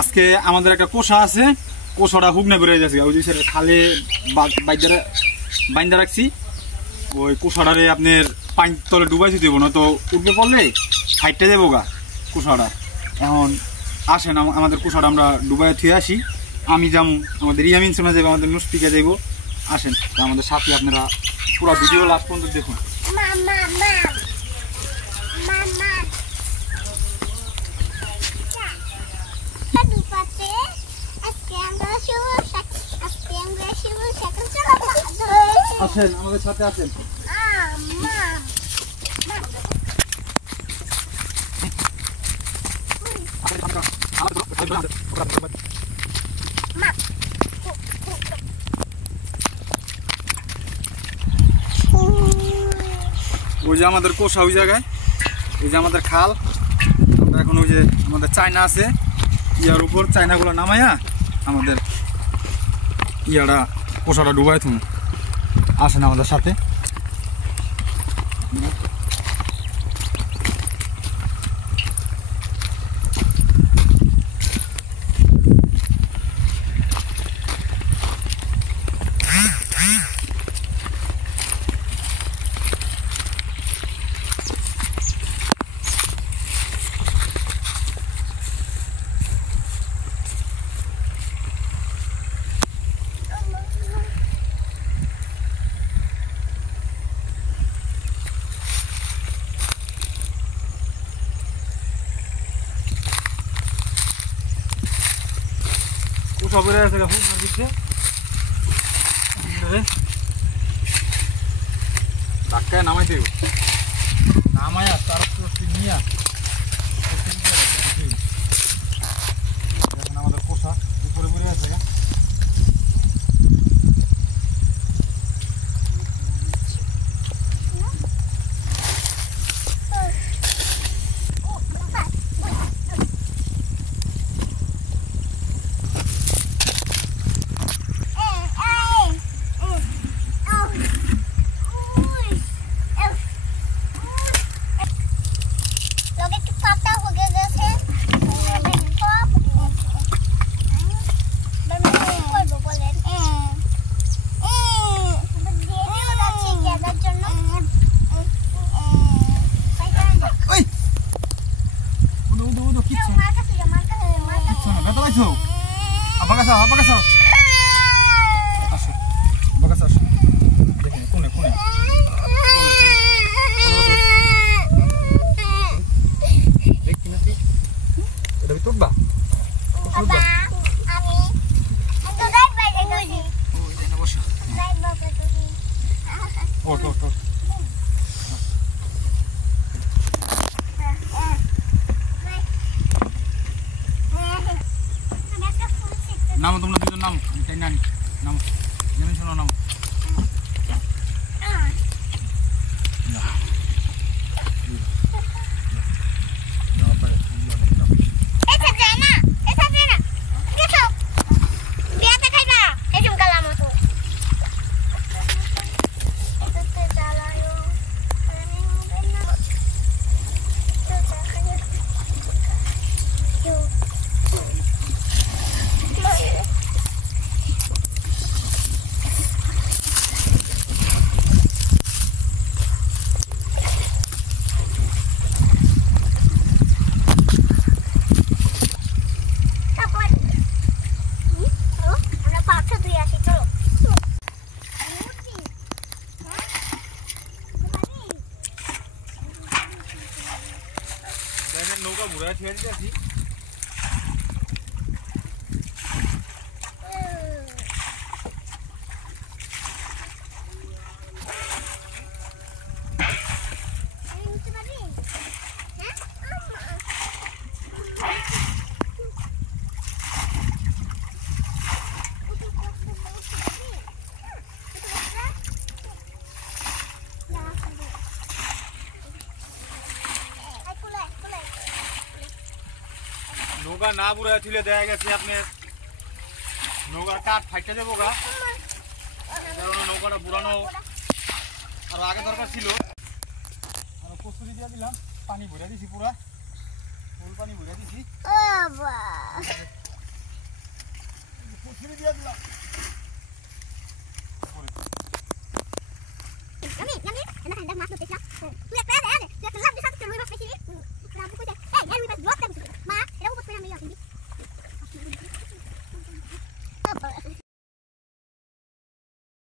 আজকে আমাদের একটা কোষা আছে, কোষাটা হুগনা করে যাচ্ছে ওই যে খালে বাইন্দা রাখছি। ওই কোষাটারে আপনার পানি তলে ডুবাইছি দেবো না তো উঠবে পড়লে ফাইটটা দেবো গা কোষাটা। এখন আসেন আমাদের কোষাটা আমরা ডুবাই থুয়ে আসি। আমি যাবো, আমাদের ইয়ামিন শোনা যাবে, আমাদের নুসপিকা যাবো। আসেন আমাদের সাথে, আপনারা পুরো ভিডিও লাস্ট পর্যন্ত দেখুন। আসেন আমাদের সাথে আসেন। ওই যে আমাদের কোষা ওই জায়গায়, ওই যে আমাদের খাল। আমরা এখন ওই যে আমাদের চায়না আছে, ইয়ার উপর চায়নাগুলো নামাইয়া আমাদের ইয়াটা কোষাটা ডুবাই তুমি। আসেন আমাদের সাথে। সব আছে দিচ্ছে ধাক্কায় নামাই দেব, নামায়া তার নিয়ে আমাদের কোষা উপরে পড়ে আছে। নামো তোমরা দুজন, নাম নাম নাম শোনো, নাম নৌকা ঘুরা ছেড়ে দিয়েছি। নৌকা না বুড়া তুলে দেখা গেছে আপনার নৌকার কাঠ ফাইটে যাবো গা, কারণ নৌকাটা বুড়ানো আর আগে দরকার ছিল। কচুরি দিয়ে দিলাম, পানি ভরে দিছি পুরা। ফুল পানি ভরে দিছি বাবা পুকুরে দিয়ে দিলাম